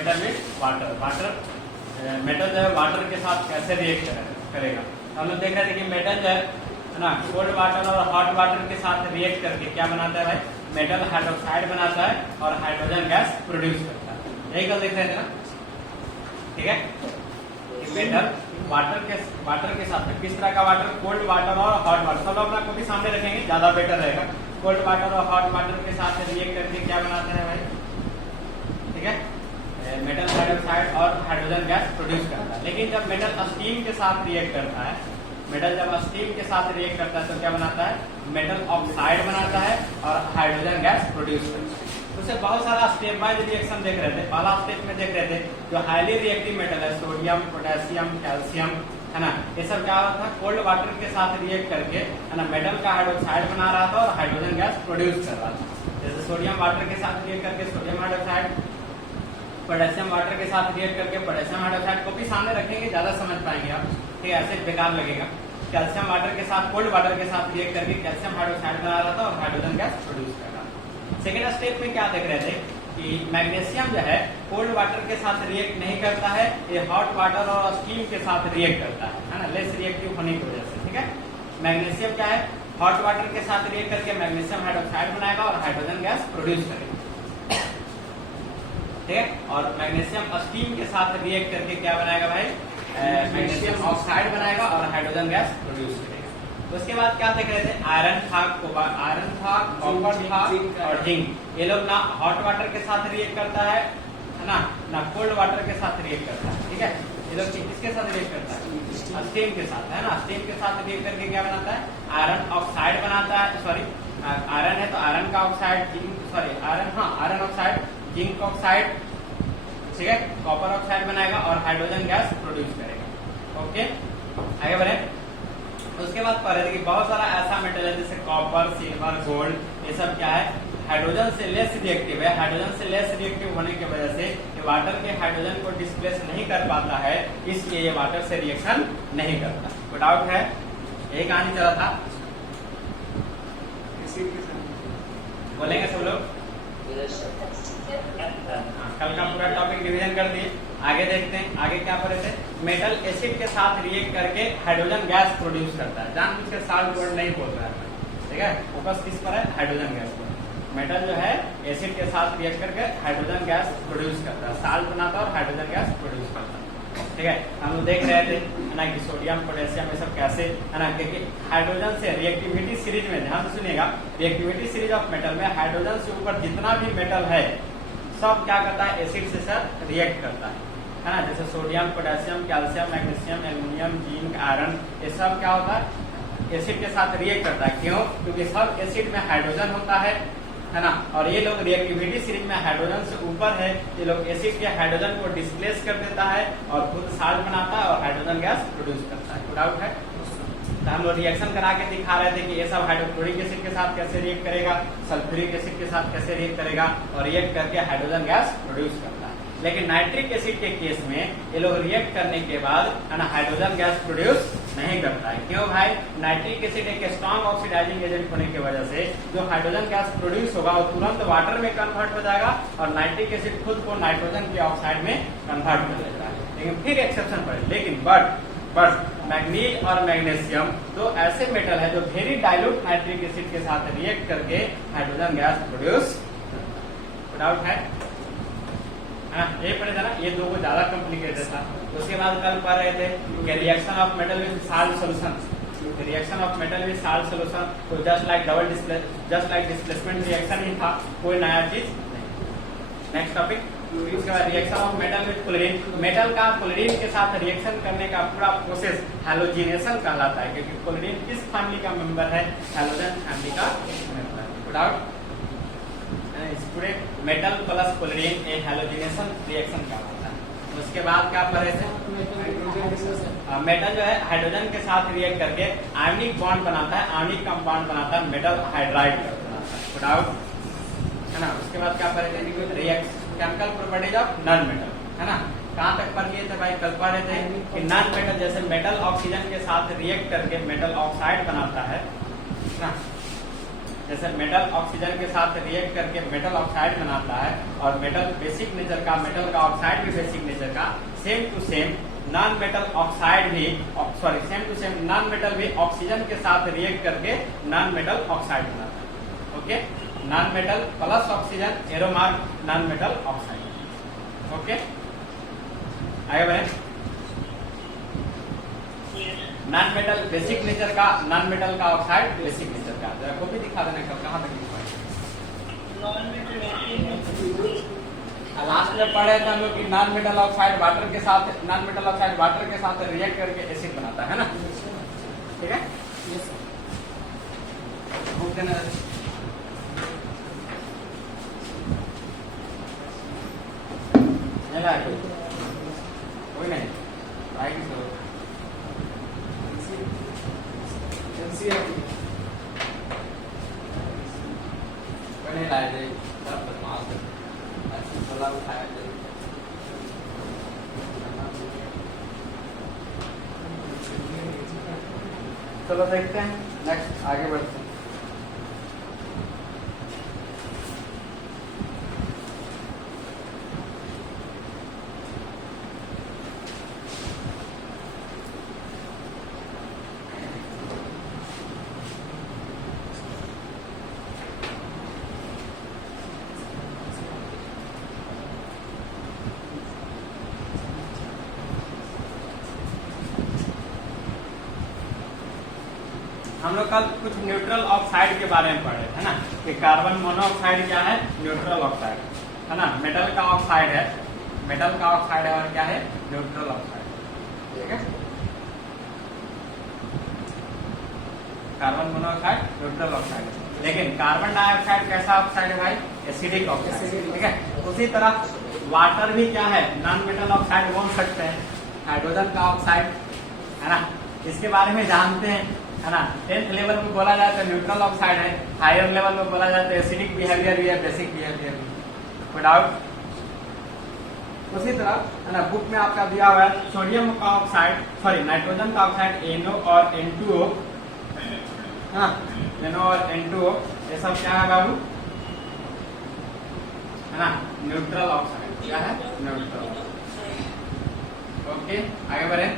Metal with water metal जो है water के साथ कैसे रिएक्ट करेगा। हम लोग देख रहे थे कि मेटल जो है ना कोल्ड वाटर और हॉट वाटर के साथ रिएक्ट करके क्या बनाता है भाई, मेटल हाइड्रोक्साइड बनाता है और हाइड्रोजन गैस प्रोड्यूस करता है। यही कल देख रहे थे ना, ठीक है। मेटल वाटर के साथ किस तरह का वाटर, कोल्ड वाटर और हॉट वाटर, सब लोग अपना कॉपी सामने रखेंगे ज्यादा बेटर रहेगा। कोल्ड वाटर और हॉट वाटर के साथ रिएक्ट करके क्या बनाता है भाई, ठीक है, मेटल हाइड्रोक्साइड और हाइड्रोजन गैस प्रोड्यूस करता है। लेकिन जब मेटल स्टीम के साथ रिएक्ट करता है, मेटल जब स्टीम के साथ रिएक्ट करता है तो क्या बनाता है, मेटल ऑक्साइड बनाता है और हाइड्रोजन गैस प्रोड्यूस करता है। उससे बहुत सारा स्टेप वाइज रिएक्शन देख रहे थे। पहला स्टेप में देख रहे थे जो हाईली रिएक्टिव मेटल है, सोडियम, पोटेशियम, कैल्शियम, है ना, ये सब क्या होता है, कोल्ड वाटर के साथ रिएक्ट करके, है ना, मेटल का हाइड्रोक्साइड बना रहा था और हाइड्रोजन गैस प्रोड्यूस कर रहा था। जैसे सोडियम वाटर के साथ रिएक्ट करके सोडियम हाइड्रोक्साइड, पोटेशियम वाटर के साथ रिएक्ट करके पोटेशियम हाइड्रोक्साइड, को भी सामने रखेंगे ज्यादा समझ पाएंगे आप, ठीक है, ऐसे बेकार लगेगा। कैल्शियम वाटर के साथ, कोल्ड वाटर के साथ रिएक्ट करके कैल्शियम हाइड्रोक्साइड बना रहा था और हाइड्रोजन गैस प्रोड्यूस कर रहा था। सेकेंड स्टेप में क्या देख रहे थे कि मैग्नीशियम जो है कोल्ड वाटर के साथ रिएक्ट नहीं करता है, ये हॉट वाटर और स्टीम के साथ रिएक्ट करता है ना, लेस रिएक्टिव होने की वजह से, ठीक है। मैग्नीशियम क्या है, हॉट वाटर के साथ रिएक्ट करके मैग्नीशियम हाइड्रोक्साइड बनाएगा और हाइड्रोजन गैस प्रोड्यूस करेगा, ठीक है। और मैग्नीशियम स्टीम के साथ रिएक्ट करके क्या बनाएगा भाई, मैग्नीशियम ऑक्साइड बनाएगा और हाइड्रोजन गैस प्रोड्यूस करेगा। तो उसके बाद क्या देख रहे थे, आयरन था, कॉपर था और जिंक, ये लोग ना हॉट वाटर के साथ रिएक्ट करता है ना कोल्ड वाटर के साथ रिएक्ट करता है, ठीक है। ये लोग किसके साथ रिएक्ट करता है, स्टीम के साथ, है ना। स्टीम के साथ रिएक्ट करके क्या बनाता है, आयरन ऑक्साइड बनाता है, सॉरी आयरन है तो आयरन का oxide, iron oxide, zinc oxide, ठीक है, कॉपर ऑक्साइड बनाएगा और हाइड्रोजन गैस प्रोड्यूस करेगा। ओके, आगे बढ़े। उसके बाद पढ़े थे कि बहुत सारा ऐसा मेटल है जैसे कॉपर, सिल्वर, गोल्ड, ये सब क्या है, हाइड्रोजन से लेस रिएक्टिव है। हाइड्रोजन से लेस रिएक्टिव होने की वजह से ये वाटर के हाइड्रोजन को डिस्प्लेस नहीं कर पाता है, इसलिए ये वाटर से रिएक्शन नहीं करता। कोई डाउट है, यही कहानी चला था, बोलेंगे सब लोग। कल का पूरा टॉपिक डिवीजन कर दिए, आगे देखते हैं। आगे क्या पढ़े थे, मेटल एसिड के साथ रिएक्ट करके हाइड्रोजन गैस प्रोड्यूस करता है। जानबूझ के साल्ट वर्ड नहीं बोल रहा है, ठीक है, फोकस किस पर है, हाइड्रोजन गैस पर। मेटल जो है एसिड के साथ रिएक्ट करके हाइड्रोजन गैस प्रोड्यूस करता है, साल्ट बनाता है और हाइड्रोजन गैस प्रोड्यूस करता है, ठीक है। हम लोग देख रहे थे ना कि सोडियम, पोटेशियम, ये सब कैसे, है ना, क्योंकि हाइड्रोजन से रिएक्टिविटी सीरीज में, ध्यान से सुनिएगा, रिएक्टिविटी सीरीज ऑफ मेटल में हाइड्रोजन से ऊपर जितना भी मेटल है सब क्या करता है, एसिड से सर रिएक्ट करता है ना। जैसे sodium, potassium, calcium, magnesium, aluminium, zinc, iron, ये सब क्या होता है, एसिड के साथ रिएक्ट करता है। क्यों, क्योंकि सब एसिड में हाइड्रोजन होता है ना, और ये लोग रिएक्टिविटी सीरीज में हाइड्रोजन से ऊपर है, ये लोग एसिड के हाइड्रोजन को डिस्प्लेस कर देता है और खुद साल्ट बनाता है और हाइड्रोजन गैस प्रोड्यूस करता है। कोई डाउट है, तो हम लोग रिएक्शन करा के दिखा रहे थे कि ये सब हाइड्रोक्लोरिक एसिड के साथ कैसे रिएक्ट करेगा, सल्फ्यूरिक एसिड के साथ कैसे रिएक्ट करेगा और रिएक्ट करके हाइड्रोजन गैस प्रोड्यूस करता है। लेकिन नाइट्रिक एसिड के केस में ये लोग रिएक्ट करने के बाद, है ना, हाइड्रोजन गैस प्रोड्यूस नहीं करता है। क्यों भाई, नाइट्रिक एसिड एक स्ट्रॉन्ग ऑक्सीडाइजिंग एजेंट होने की वजह से जो हाइड्रोजन गैस प्रोड्यूस होगा वो तुरंत वाटर में कन्वर्ट हो जाएगा और नाइट्रिक एसिड खुद को नाइट्रोजन के ऑक्साइड में कन्वर्ट कर देता है। लेकिन फिर एक्सेप्शन पड़े, लेकिन बट मैग्नीज और मैग्नीशियम दो ऐसे मेटल है जो वेरी डाइल्यूट नाइट्रिक एसिड के साथ रिएक्ट करके हाइड्रोजन गैस प्रोड्यूस। डाउट है, ये पढ़े था ना, ये दो को ज्यादा कॉम्प्लिकेटेड था। उसके बाद कल पढ़ रहे थे कि reaction of metal with salt solution, reaction of metal with salt solution, तो जस्ट लाइक डिस्प्लेसमेंट रिएक्शन ही था, कोई नया चीज नहीं। नेक्स्ट टॉपिक, उसके बाद reaction of metal with chlorine, metal का क्लोरीन के साथ रिएक्शन करने का पूरा प्रोसेस हैलोजिनेशन कहलाता है, क्योंकि क्लोरीन किस फैमिली का मेंबर है, हैलोजन फैमिली का मेंबर है। डाउट, इस पूरे मेटल प्लस क्लोरीन एक हैलोजिनेशन रिएक्शन कहलाता है। उसके बाद क्या पढ़े थे, मेटल जो है हाइड्रोजन के साथ रिएक्ट करके आयनिक बॉन्ड बनाता है, आयनिक कंपाउंड बनाता है, मेटल हाइड्राइड बनाता है। डाउट है ना। उसके बाद क्या पढ़े थे, chemical properties of non metal, है ना। कहाँ तक पढ़ लिए थे भाई, कल पढ़ रहे थे कि नॉन मेटल जैसे मेटल ऑक्सीजन के साथ रिएक्ट करके मेटल ऑक्साइड बनाता है ना, जैसे मेटल ऑक्सीजन के साथ रिएक्ट करके मेटल ऑक्साइड बनाता है, और मेटल बेसिक नेचर का, मेटल का ऑक्साइड भी बेसिक नेचर का, same to same non metal oxide भी, sorry same to same non metal भी ऑक्सीजन के साथ रिएक्ट करके नॉन मेटल ऑक्साइड बनाता है। Okay, non metal plus oxygen, arrow mark non metal oxide. Okay, आगे बढ़े। नॉन मेटल बेसिक नेचर का, नॉन मेटल का ऑक्साइड बेसिक नेचर का। जरा कॉपी दिखा देना, कब कहाँ तक लिखा है। लास्ट में पढ़े थे हम लोग कि नॉन मेटल ऑक्साइड वाटर के साथ, नॉन मेटल ऑक्साइड वाटर के साथ रिएक्ट करके एसिड बनाता है ना, ठीक है। बुक देना, कोई नहीं आएगी तो नहीं लाए थे, सब बदमाश है, ऐसे सलाह उठाया थे। चलो देखते हैं, नेक्स्ट आगे बढ़ते हैं। हम लोग कल कुछ न्यूट्रल ऑक्साइड के बारे में पढ़े थे ना, कि कार्बन मोनोऑक्साइड क्या है, न्यूट्रल ऑक्साइड है ना। मेटल का ऑक्साइड है, मेटल का ऑक्साइड है, और क्या है, न्यूट्रल ऑक्साइड, ठीक है। कार्बन मोनोऑक्साइड न्यूट्रल ऑक्साइड है। लेकिन कार्बन डाइऑक्साइड कैसा ऑक्साइड है भाई, एसिडिक ऑक्साइड, ठीक है। उसी तरह वाटर भी क्या है, नॉन मेटल ऑक्साइड बोल सकते हैं, हाइड्रोजन का ऑक्साइड है ना, इसके बारे में जानते हैं है ना। 10th लेवल में बोला जाए तो न्यूट्रल ऑक्साइड है, हायर लेवल में बोला जाए तो एसिडिक बिहेवियर भी है, बेसिक बिहेवियर भी। कोई डाउट? उसी तरह है ना, बुक में आपका दिया हुआ है सोडियम का ऑक्साइड, सॉरी नाइट्रोजन का ऑक्साइड NO और N2O, हाँ NO और N2O, ये सब क्या है बाबू, है ना, न्यूट्रल ऑक्साइड। क्या है, न्यूट्रल। ओके, आगे बढ़े।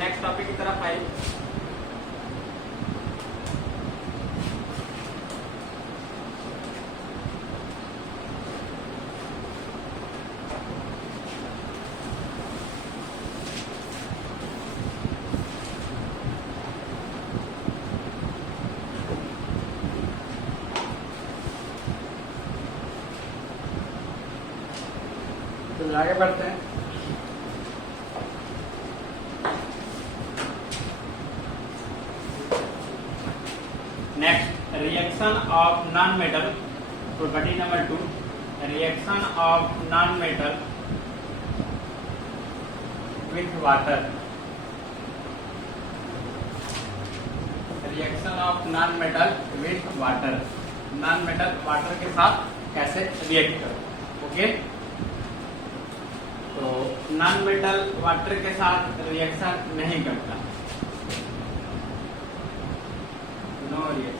नेक्स्ट टॉपिक की तरफ आइए। तो आगे बढ़ते हैं। Next, reaction of non metal, property number 2, reaction of non metal with water. Reaction of non metal with water, non metal water के साथ कैसे रिएक्ट करो। ओके, तो नॉन मेटल वाटर के साथ रिएक्शन नहीं करता, नो रिएक्शन।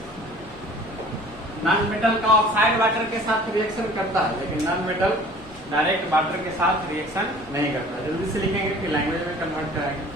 नॉन मेटल का ऑक्साइड वाटर के साथ रिएक्शन करता है, लेकिन नॉन मेटल डायरेक्ट वाटर के साथ रिएक्शन नहीं करता। जल्दी से लिखेंगे फिर लैंग्वेज में कन्वर्ट कराएंगे।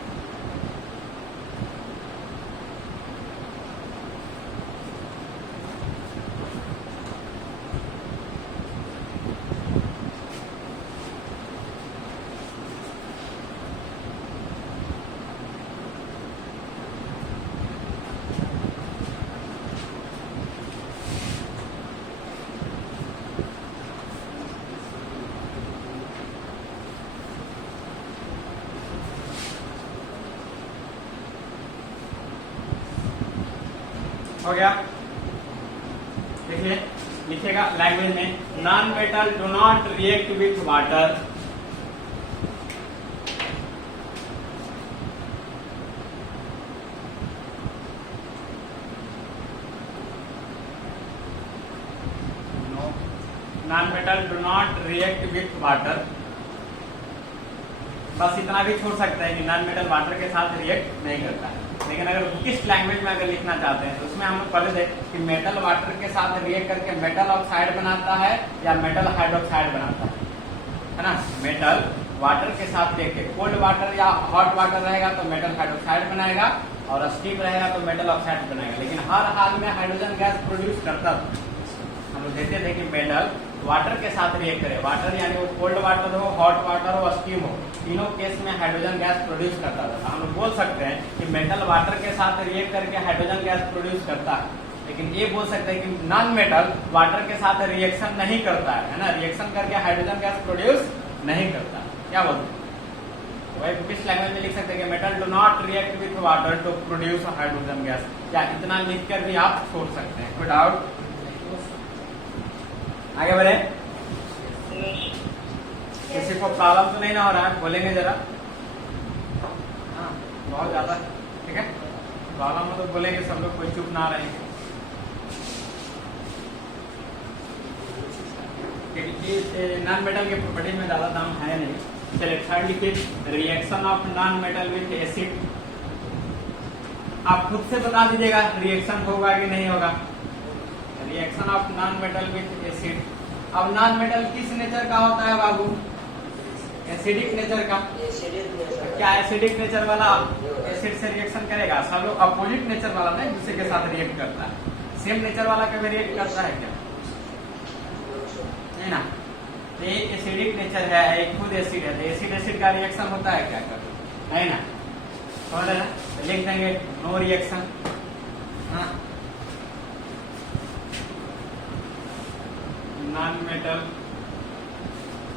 हो गया, देखिए लिखेगा लैंग्वेज में, non metal do not react with water, non metal do not react with water. बस इतना भी छोड़ सकते हैं कि नॉन मेटल वाटर के साथ रिएक्ट नहीं करता है। लेकिन अगर बुकिस्ट लैंग्वेज में अगर लिखना चाहते हैं तो उसमें हम लोग पढ़े थे कि मेटल वाटर के साथ रिएक्ट करके मेटल ऑक्साइड बनाता है या मेटल हाइड्रोक्साइड बनाता है ना। मेटल वाटर के साथ रिएक्ट, कोल्ड वाटर या हॉट वाटर रहेगा तो मेटल हाइड्रोक्साइड बनाएगा और स्टीम रहेगा तो मेटल ऑक्साइड बनाएगा। लेकिन हर हाल में हाइड्रोजन गैस प्रोड्यूस करता था। हम लोग देखते थे कि मेटल वाटर के साथ रिएक्ट करे, वाटर यानी वो कोल्ड वाटर हो, हॉट वाटर हो, स्टीम हो, तीनों केस में हाइड्रोजन गैस प्रोड्यूस करता था। हम लोग बोल सकते हैं कि मेटल वाटर के साथ रिएक्ट करके हाइड्रोजन गैस प्रोड्यूस करता है। लेकिन ये बोल सकते हैं कि नॉन मेटल वाटर के साथ रिएक्शन नहीं करता है ना, रिएक्शन करके हाइड्रोजन गैस प्रोड्यूस नहीं करता। क्या बोलते हैं? तो भाई किस लैंग्वेज में लिख सकते हैं कि metal do not react with water to produce hydrogen gas. क्या इतना लिखकर भी आप छोड़ सकते हैं? कोई डाउट? आगे बढ़े। किसी को प्रॉब्लम तो नहीं ना हो रहा है? बोलेंगे जरा। हाँ, बहुत ज्यादा। ठीक है, प्रॉब्लम हो तो बोलेंगे सब लोग, कोई चुप ना रहेंगे। नॉन मेटल के प्रॉपर्टी में ज्यादा दाम है नहीं। चलिए थर्ड लिखिए, reaction of non metal with acid. आप खुद से बता दीजिएगा रिएक्शन होगा कि नहीं होगा। Reaction of non metal with acid. अब नॉन मेटल किस नेचर का होता है बाबू? एसिडिक नेचर का। क्या एसिडिक नेचर वाला एसिड से रिएक्शन करेगा? सब लोग अपोजिट नेचर वाला नहीं दूसरे के साथ रिएक्ट करता है। सेम नेचर वाला कभी रिएक्ट करता है क्या? नहीं ना। ये एसिडिक नेचर है, एक खुद एसिड है, तो एसिड एसिड का रिएक्शन होता है क्या कभी? नहीं ना। समझ रहे ना? लिख देंगे नो रिएक्शन। हाँ, non metal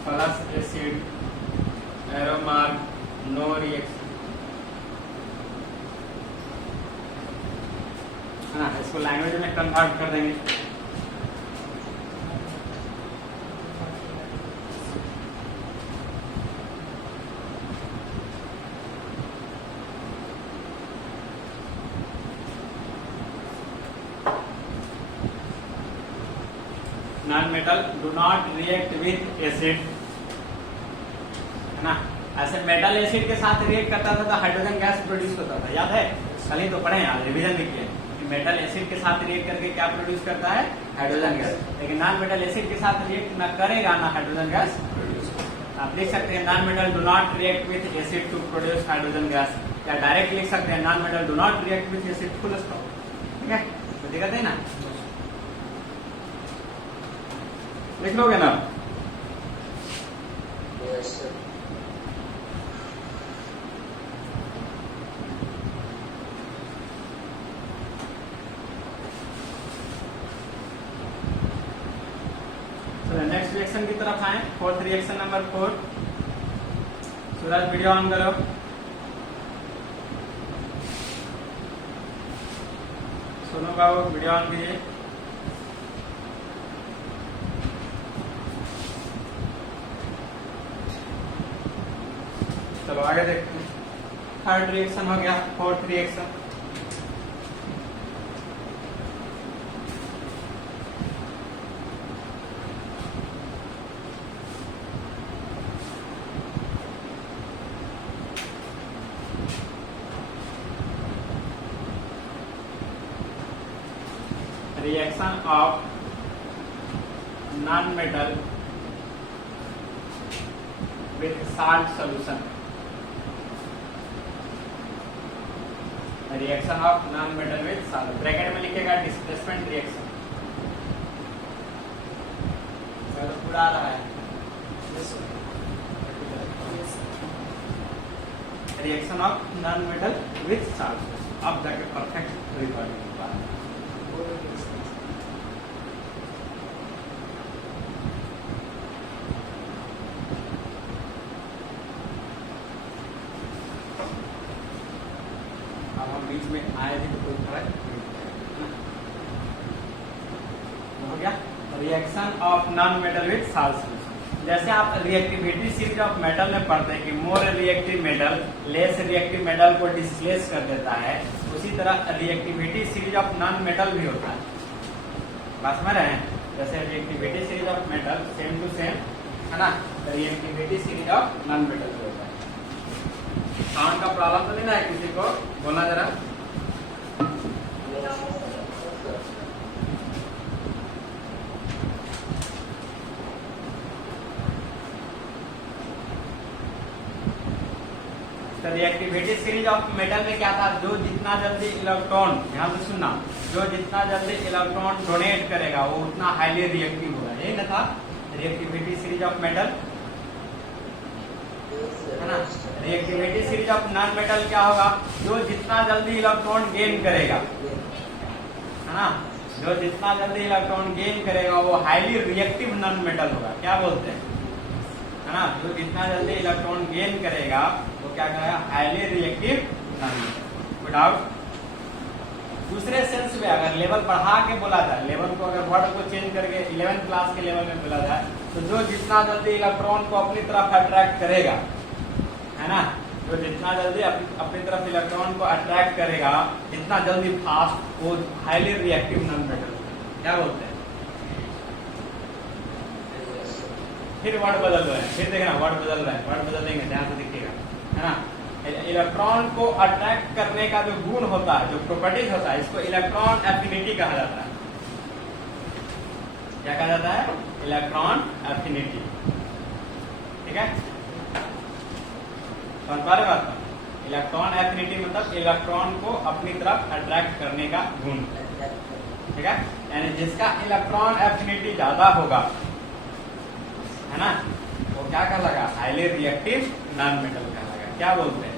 plus acid, arrow mark, no reaction. हाँ, इसको लैंग्वेज में कन्वर्ट कर देंगे। Non metal do not react with acid, है ना। ऐसे मेटल एसिड के साथ रिएक्ट करता था तो हाइड्रोजन गैस प्रोड्यूस होता था, याद है? कल ही तो पढ़े यार, रिवीजन भी किए कि मेटल एसिड के साथ रिएक्ट करके क्या प्रोड्यूस करता है? Hydrogen gas. लेकिन नॉन मेटल एसिड के साथ रिएक्ट ना करेगा ना हाइड्रोजन गैस प्रोड्यूस। आप लिख सकते हैं non metal do not react with acid to produce hydrogen gas, या डायरेक्ट लिख सकते हैं non metal do not react with acid, full stop. ठीक है, तो दिक्कत है ना? लिख लोगे ना? नेक्स्ट रिएक्शन की तरफ आए, fourth reaction number 4। Suraj video on करो। सुनो बाबू, वीडियो ऑन कीजिए। चलो आगे देखते हैं। थर्ड रिएक्शन हो गया, fourth reaction. Reaction of non metal with salt solution. Reaction of non metal with salt, bracket में लिखेगा डिस्प्लेसमेंट रिएक्शन। चलो पूरा आ रहा है। Reaction of non metal with salt, अब जाके परफेक्ट रिकॉर्डिंग होगा। बीच में आए थे तो कोई फर्क नहीं हो गया। Reaction of non metal with salt solution. जैसे आप रिएक्टिविटी सीरीज ऑफ मेटल में पढ़ते हैं कि more reactive metal less reactive metal को डिस्प्लेस कर देता है, उसी तरह reactivity series of non metal भी होता है। बात समझ रहे हैं? जैसे reactivity series of metal same to same है ना, reactivity series of non metal भी होता है। साउंड का प्रॉब्लम तो नहीं ना है किसी को? बोलना जरा। तो रिएक्टिविटी सीरीज ऑफ मेटल में क्या था, जो जितना जल्दी इलेक्ट्रॉन, ध्यान से सुनना, जो जितना जल्दी इलेक्ट्रॉन डोनेट करेगा वो उतना हाईली रिएक्टिव होगा। यही ना था रिएक्टिविटी सीरीज ऑफ मेटल, है ना। Reactivity series of non metal क्या होगा, जो जितना जल्दी इलेक्ट्रॉन गेन करेगा, है ना, जो जितना जल्दी इलेक्ट्रॉन गेन करेगा वो हाईली रिएक्टिव नॉन मेटल होगा। क्या बोलते हैं, है ना, जो जितना जल्दी इलेक्ट्रॉन गेन करेगा वो क्या करेगा, highly reactive non metal. Without दूसरे सेंस में अगर लेवल बढ़ा के बोला जाए, लेवल को अगर वर्ड को चेंज करके 11th क्लास के लेवल में बोला जाए, तो जो जितना जल्दी इलेक्ट्रॉन को अपनी तरफ अट्रैक्ट करेगा, है ना, जो जितना जल्दी अपनी तरफ इलेक्ट्रॉन को अट्रैक्ट करेगा, जितना जल्दी फास्ट, वो हाईली रिएक्टिव नॉन मेटल। क्या बोलते हैं? फिर वर्ड बदल रहे हैं, फिर देखना वर्ड बदल रहे हैं, वर्ड बदलेंगे, ध्यान से देखिएगा, है ना। इलेक्ट्रॉन को अट्रैक्ट करने का जो गुण होता है, जो प्रॉपर्टीज होता है, इसको इलेक्ट्रॉन एफिनिटी कहा जाता है। क्या कहा जाता है? Electron affinity. ठीक है, समझ पा रहे बात? इलेक्ट्रॉन एफिनिटी मतलब इलेक्ट्रॉन को अपनी तरफ अट्रैक्ट करने का गुण। ठीक है, यानी जिसका इलेक्ट्रॉन एफिनिटी ज्यादा होगा, है ना, वो क्या कहलाएगा, हाईली रिएक्टिव नॉन मेटल कहलाएगा। क्या बोलते हैं,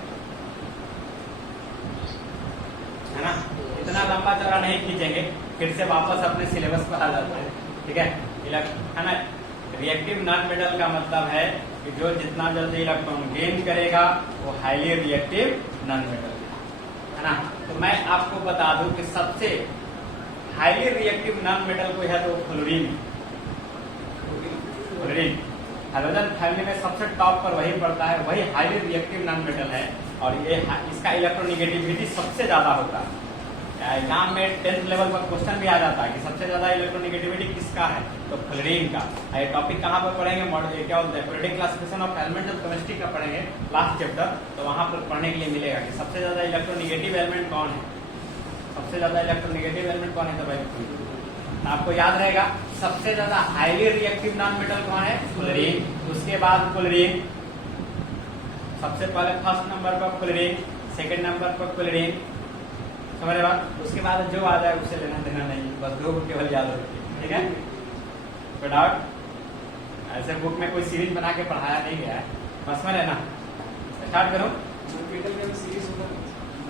है ना। इतना लंबा चौड़ा नहीं खींचेंगे, फिर से वापस अपने सिलेबस पर आ जाते हैं। ठीक है ना। रिएक्टिव नॉन मेटल का मतलब है कि जो जितना जल्दी इलेक्ट्रॉन गेन करेगा वो हाईली रिएक्टिव नॉन मेटल, है ना। तो मैं आपको बता दूं कि सबसे हाईली रिएक्टिव नॉन मेटल को है तो फ्लोरीन। फ्लोरीन हाइड्रोजन फैमिली में सबसे टॉप पर वही पड़ता है, वही हाईली रिएक्टिव नॉन मेटल है, और ये इसका इलेक्ट्रोनिगेटिविटी सबसे ज्यादा होता है। एग्जाम में 10th लेवल पर क्वेश्चन भी आ जाता है कि सबसे ज्यादा इलेक्ट्रोनिगेटिविटी किसका है, तो फ्लोरीन का। ये टॉपिक कहाँ पर पढ़ेंगे, मॉडल क्या बोलते हैं, periodic classification of element chemistry का पढ़ेंगे लास्ट चैप्टर, तो वहां पर पढ़ने के लिए मिलेगा कि सबसे ज्यादा इलेक्ट्रोनिगेटिव एलिमेंट कौन है, सबसे ज्यादा इलेक्ट्रोनिगेटिव एलिमेंट कौन है। तो भाई आपको याद रहेगा सबसे ज्यादा हाईली रिएक्टिव नॉन मेटल कौन है, फ्लोरीन, उसके बाद क्लोरीन, सबसे पहले फर्स्ट नंबर पर क्लोरीन, सेकंड नंबर पर क्लोरीन, समझ रहे बात। उसके बाद जो आ जाए उससे लेना देना नहीं, बस दो को केवल याद रखिए। ठीक है, विदाउट ऐसे बुक में कोई सीरीज बना के पढ़ाया नहीं गया है, बस में रहना। स्टार्ट करो।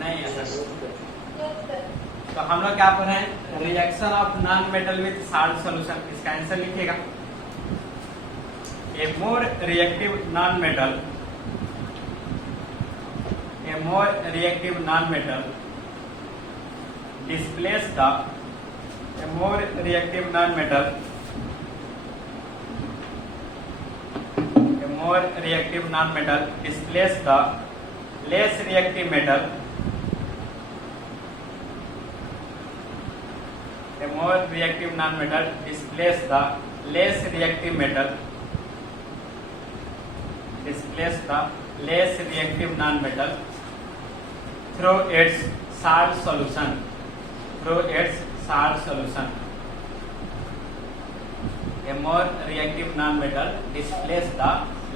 नहीं ऐसा तो हम लोग क्या पढ़े, reaction of non metal with salt solution. इसका आंसर लिखिएगा, a more reactive non metal, a more reactive non metal displace the, a more reactive non-metal, a more reactive non-metal displace the less reactive metal, a more reactive non-metal displace the less reactive metal, displace the less reactive non-metal through its salt solution, through its salt solution. A more reactive non-metal displace the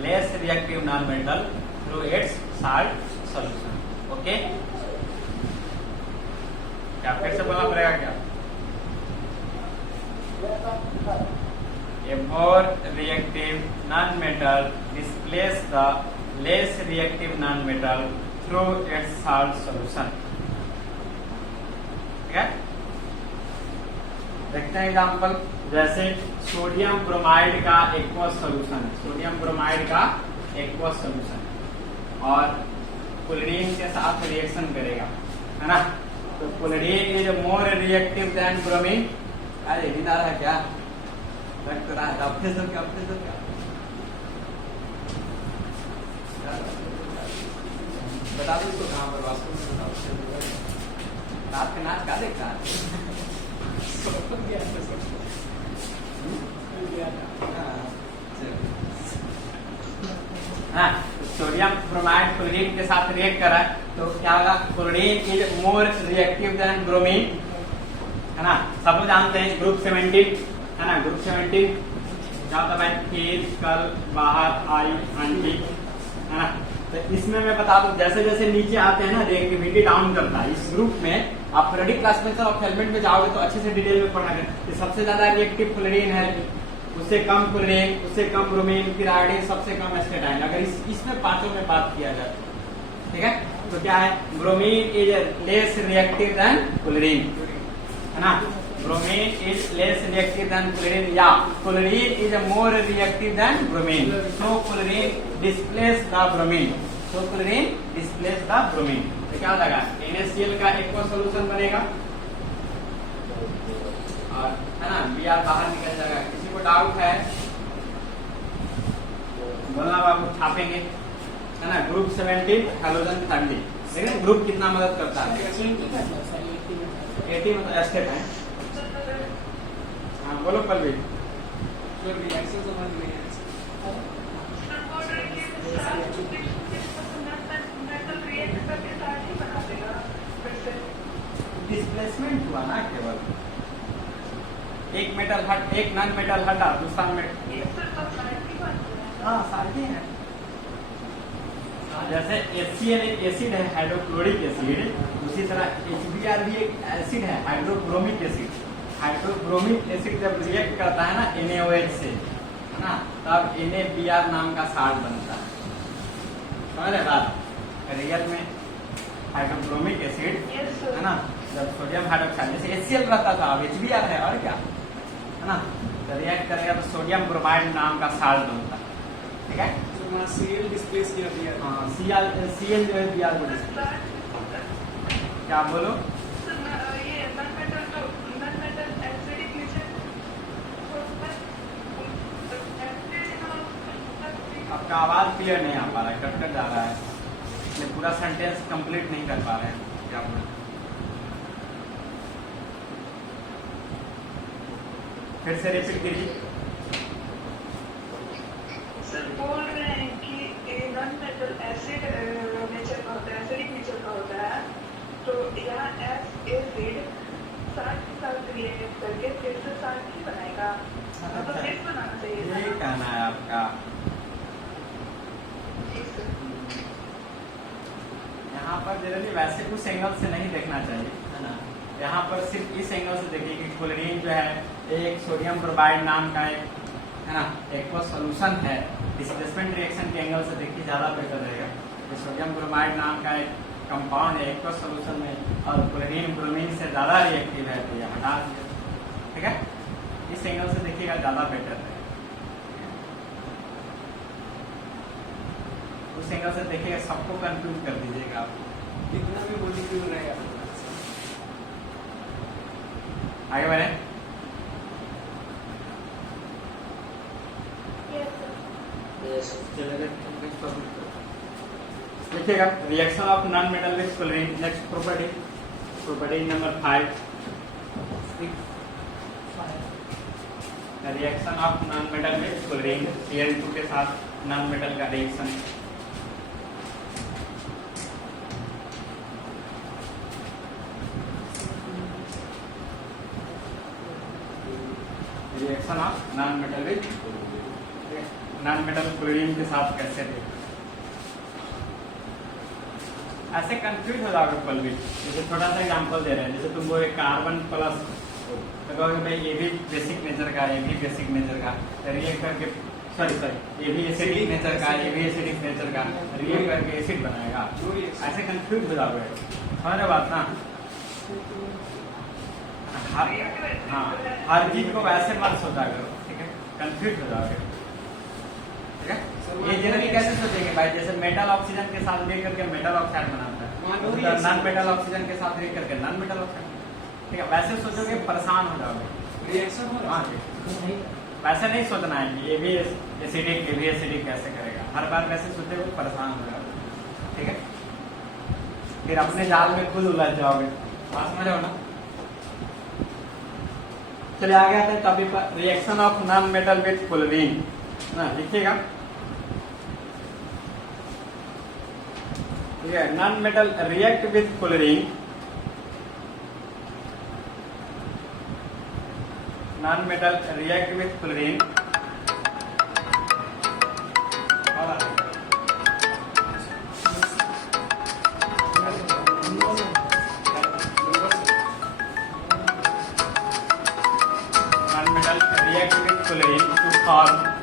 less reactive non-metal through its salt solution. Okay? क्या फिर से बोलना पड़ेगा क्या? A more reactive non-metal displace the less reactive non-metal through its salt solution. देखते हैं example, जैसे sodium bromide का एक्वस सोल्यूशन, सोडियम ब्रोमाइड का एक्वस सोल्यूशन और क्लोरीन के साथ रिएक्शन करेगा, है ना। तो chlorine is more reactive than bromine. अरे नींद आ रहा है क्या? लग तो रहा है, अपने तो क्या बता दो इसको कहाँ पर वास्तव में बताओ। रात के नाच का देखता है हाँ, सोडियम ब्रोमाइड क्लोरीन के साथ रिएक्ट करा तो क्या होगा, chlorine is more reactive than bromine, है ना। सब लोग जानते हैं ग्रुप 17, है ना। ग्रुप 17 क्या होता है, फिर कल बाहर आई आंटी, है ना। तो इसमें मैं बता दूं, जैसे जैसे नीचे आते हैं ना रिएक्टिविटी डाउन करता है। इस ग्रुप में आप पीरियोडिक क्लासिफिकेशन ऑफ एलिमेंट में जाओगे तो अच्छे से डिटेल में पढ़ाएंगे। सबसे ज्यादा रिएक्टिव क्लोरीन है, उससे कम क्लोरीन, उससे कम ब्रोमीन, फिर आयोडीन, सबसे कम एस्टेटाइन। अगर इसमें पांचों में बात किया जाए, ठीक है, तो क्या है, bromine is less reactive than chlorine, है ना। Bromine is less reactive than chlorine, या chlorine is more reactive than bromine, so chlorine displace the bromine, so chlorine displace the bromine. तो क्या लगा, NaCl का एक्वा सॉल्यूशन बनेगा और, है ना, Br बाहर निकल जाएगा। किसी को डाउट है बोलना बाबू, छापेंगे, है ना। ग्रुप 17 हैलोजन 30, देखिए ग्रुप कितना मदद करता है। 80 मतलब एस्टेट है। हाँ बोलो कल भी डिस्प्लेसमेंट हुआ ना, केवल एक मेटल हट, एक नॉन मेटल हटा, दूसरा हाँ साथी है। जैसे HCl एक एसिड है, हाइड्रोक्लोरिक एसिड, उसी तरह HBr भी एक एसिड है, हाइड्रोक्रोमिक एसिड। हाइड्रोक्रोमिक एसिड जब रिएक्ट करता है ना NaOH से, है ना, तब NaBr नाम का साल्ट बनता है। समझ रहे बात, रियल में हाइड्रोक्रोमिक एसिड, है ना, जब सोडियम हाइड्रोक्साइड जैसे HCl रहता था, अब HBr है, और क्या, है ना। तो रिएक्ट करेगा तो सोडियम ब्रोमाइड नाम का साल्ट बनता है, ठीक है। Cl डिस्प्लेस किया दिया, हाँ Cl जो है Br को डिस्प्लेस, क्या बोलो। आपका आवाज क्लियर नहीं आ पा रहा है, कट कट जा रहा है, इसलिए पूरा सेंटेंस कंप्लीट नहीं कर पा रहे हैं। क्या बोलो, फिर से रिपीट कीजिए। सर बोल रहे हैं कि नॉन मेटल एसिड नेचर का होता है, एसिडिक नेचर का होता है, तो यहाँ एसिड साल्ट के साथ रिएक्ट करके फिर से साल्ट ही बनाएगा, मतलब बेस बनाना चाहिए। यही कहना है आपका। यहाँ पर जनरली वैसे उस एंगल से नहीं देखना चाहिए, है ना। यहाँ पर सिर्फ इस एंगल से देखिए कि क्लोरीन जो है एक सोडियम ब्रोमाइड नाम का एक, है ना, एक्वा सॉल्यूशन है। डिस्प्लेसमेंट रिएक्शन के एंगल से देखिए ज्यादा बेटर रहेगा। तो सोडियम ब्रोमाइड नाम का एक कंपाउंड है एक्वा सॉल्यूशन में, और क्लोरीन ब्रोमीन से ज्यादा रिएक्टिव है, तो ये हटा दिया, ठीक है। इस एंगल से देखिएगा ज्यादा बेटर है। उस एंगल से देखिएगा, सबको कंफ्यूज कर दीजिएगा आप, कितना भी मॉलिक्यूल रहेगा। आगे बढ़े। देखिएगा reaction of non metal with chlorine. Next property number 5, reaction of non metal with chlorine, Cl2 के साथ नॉन मेटल का reaction. Reaction of non metal with non metal chlorine के साथ कैसे रिएक्ट, ऐसे कंफ्यूज हो जाओगे कल भी। जैसे छोटा सा एग्जांपल दे रहे हैं, जैसे तुमको एक कार्बन प्लस, तो कहोगे भाई ये भी बेसिक नेचर का, ये भी बेसिक नेचर का, रिएक्ट करके ये भी एसिडिक नेचर का, ये भी एसिडिक नेचर का, रिएक्ट करके एसिड बनाएगा। ऐसे कंफ्यूज हो जाओगे, समझ रहे बात ना। हाँ, हर चीज को वैसे मत सोचा करो, ठीक है, कंफ्यूज हो जाओगे, ठीक है। ये जनरली कैसे सोचेंगे भाई, जैसे मेटल ऑक्सीजन के साथ रिएक्ट करके मेटल ऑक्साइड बनाता है, नॉन मेटल ऑक्सीजन के साथ रिएक्ट करके नॉन मेटल ऑक्साइड, ठीक है, वैसे सोचोगे परेशान हो जाओगे। रिएक्शन हो रहा है। वैसे नहीं सोचना है कि ये भी एसिडिक कैसे करेगा, हर बार वैसे सोचे वो परेशान हो जाएगा, ठीक है। फिर अपने जाल में खुद उलझ जाओगे, बात समझ रहे हो ना। चलिए आगे आते हैं टॉपिक पर, reaction of non metal with fluorine ना, लिखिएगा, ठीक है। Non metal react with fluorine, non metal react with fluorine, non-metal react with fluorine to form